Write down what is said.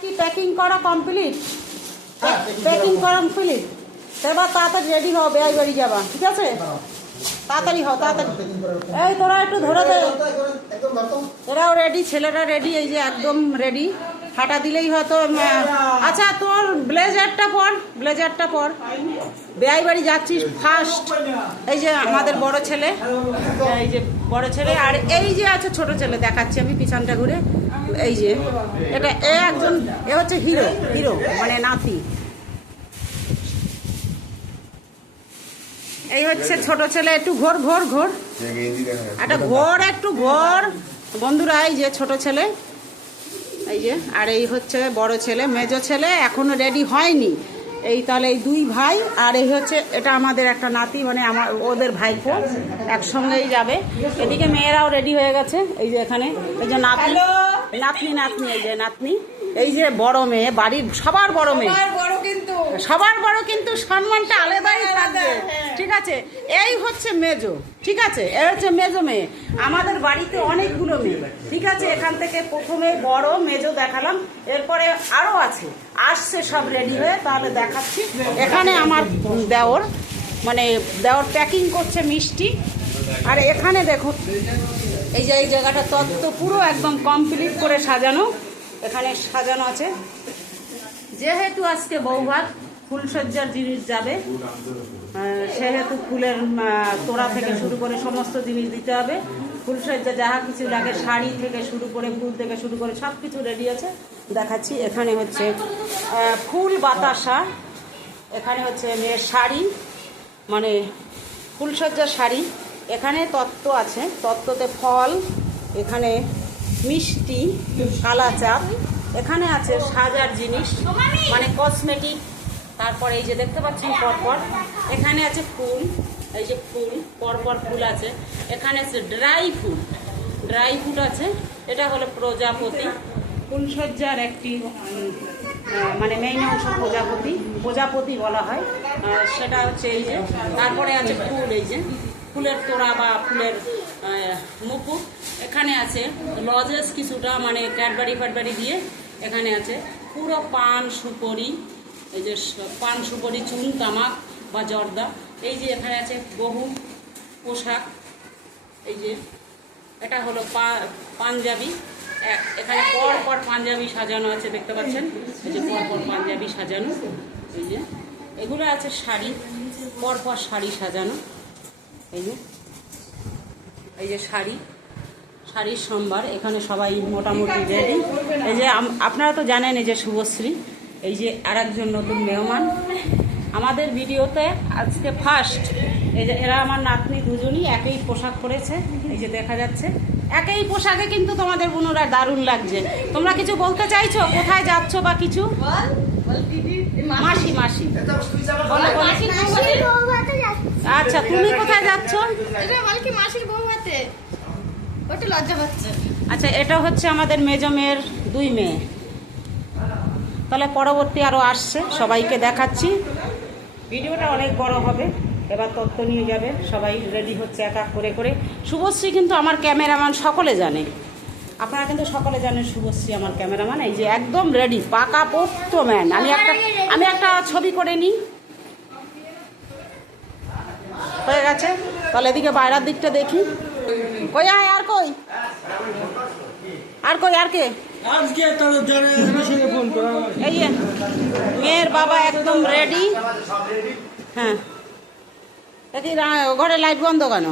কি প্যাকিং করা কমপ্লিট হ্যাঁ, প্যাকিং করা কমপ্লিট এবার তাড়াতাড়ি রেডি হও বেয়াই বাড়ি যাবা ঠিক আছে? তাড়াতাড়ি হও তাড়াতাড়ি এই তোরা একটু ধরে দে। এরাও রেডি ছেলেরা রেডি এই যে একদম রেডি হাঁটা দিলেই হয়তো আচ্ছা তোর ব্লেজারটা পর ব্লেজারটা পর। বেয়াই বাড়ি যাচ্ছিস ফার্স্ট এই যে আমাদের বড় ছেলে এই যে বড় ছেলে আর এই যে আছে ছোট ছেলে দেখাচ্ছি আমি পিছনটা ঘুরে। এই যে এটা এ একজন এ হচ্ছে হিরো হিরো মানে নাতি। এই হচ্ছে ছোট ছেলে একটু ঘোর ঘোর ঘোর। একটা ঘোর একটু ঘোর। বন্ধুরা এই যে ছোট ছেলে এই যে আর এই হচ্ছে বড় ছেলে মেজ ছেলে এখনও রেডি হয়নি। এই তাহলে এই দুই ভাই আর এই হচ্ছে এটা আমাদের একটা নাতি মানে আমার ওদের ভাইপো একসঙ্গেই যাবে। এদিকে মেয়েরাও রেডি হয়ে গেছে এই যে এখানে এই যে নাতনি। নাতনি নাতনি এই যে নাতনি। এই যে বড় মেয়ে বাড়ির সবার বড় মেয়ে। সবার বড় কিন্তু। সম্মানটা আলাদাই থাকবে। হ্যাঁ। ঠিক আছে? এই হচ্ছে মেজো, ঠিক আছে? এই হচ্ছে মেজো মেয়ে। আমাদের বাড়িতে অনেকগুলো মেয়ে, ঠিক আছে? এখান থেকে প্রথমে বড় মেজো দেখালাম, এরপরে আরও আছে। আসছে সব রেডি হয়ে, তাহলে দেখাচ্ছি। এখানে আমার দেওর মানে দেওর প্যাকিং করছে মিষ্টি। আর এখানে দেখো, এই যে এই জায়গাটা তত্ত্ব পুরো একদম কমপ্লিট করে সাজানো। এখানে সাজানো আছে। যেহেতু আজকে বৌভাত ফুলসজ্জার জিনিস যাবে। সেহেতু ফুলের তোড়া থেকে শুরু করে সমস্ত জিনিস দিতে হবে। ফুলসজ্জা যাহা কিছু লাগে, শাড়ি থেকে শুরু করে, ফুল থেকে শুরু করে সব কিছু রেডি আছে। দেখাচ্ছি, এখানে হচ্ছে ফুল বাতাসা। এখানে হচ্ছে মেয়ের শাড়ি মানে ফুলসজ্জার শাড়ি। এখানে তত্ত্ব আছে, তত্ত্বতে ফল, এখানে মিষ্টি কালা চাপ এখানে আছে সাজার জিনিস মানে কসমেটিক তারপরে এই যে দেখতে পাচ্ছেন পরপর, এখানে আছে ফুল, এই যে ফুল, পরপর ফুল আছে। এখানে আছে ড্রাই ফ্রুট ড্রাই ফ্রুট আছে। এটা হলো প্রজাপতি। ফুলসজ্জার একটি মানে মেইন অংশ প্রজাপতি প্রজাপতি বলা হয়। সেটা হচ্ছে এই যে, তারপরে আছে ফুল এই যে, ফুলের তোড়া বা ফুলের মুকুট। এখানে আছে লজেস কিছুটা মানে ক্যাডবারি ফ্যাডবারি দিয়ে এখানে আছে পুরো পান সুপরি এই যে পান, সুপরি, চুন, তামাক বা জর্দা, এই যে এখানে আছে বহু পোশাক, এই যে এটা হলো পাঞ্জাবি। এখানে পর পর পাঞ্জাবি সাজানো আছে, দেখতে পাচ্ছেন? এই যে পর পর পাঞ্জাবি সাজানো, এই যে। এগুলো আছে শাড়ি পর পর শাড়ি সাজানো, এই যে। এই যে শাড়ি, শাড়ির সম্ভার, এখানে সবাই মোটামুটি রেডি এই যে আপনারা তো জানেন এই যে শুভশ্রী। এই যে আর একজন নতুন মেহমান। আমাদের ভিডিওতে আজকে ফার্স্ট এই যে এরা আমার নাতনি দুজনই একই পোশাক পরেছে এই যে দেখা যাচ্ছে। একই পোশাকে কিন্তু তোমাদের বোনরা দারুণ লাগছে। তোমরা কিছু বলতে চাইছো? কোথায় যাচ্ছ বা কিছু? বল বল দিদি মাসি। মাসি আচ্ছা তুমি কোথায় যাচ্ছ? এটা বল কি মাসির বউ ভাতে ওটা লজ্জা পাচ্ছে। আচ্ছা এটা হচ্ছে আমাদের মেজ মেয়ের দুই মেয়ে। তাহলে পরবর্তী আরও আসছে, সবাইকে দেখাচ্ছি। ভিডিওটা অনেক বড় হবে, এবার তত্ত্ব নিয়ে যাবে, সবাই রেডি হচ্ছে এক এক করে করে। শুভশ্রী কিন্তু আমার ক্যামেরাম্যান সকলে জানে। আপনারা কিন্তু সকলে জানেন শুভশ্রী আমার ক্যামেরাম্যান, এই যে একদম রেডি পাকা পোক্ত ম্যান আমি একটা আমি একটা ছবি করে নিই। হয়ে গেছে? তাহলে এদিকে বাইরের দিকটা দেখি। কই আর কই? আর কই, আর কে? মেয়ের বাবা একদম রেডি হ্যাঁ। ঘরে লাইট বন্ধ কেন?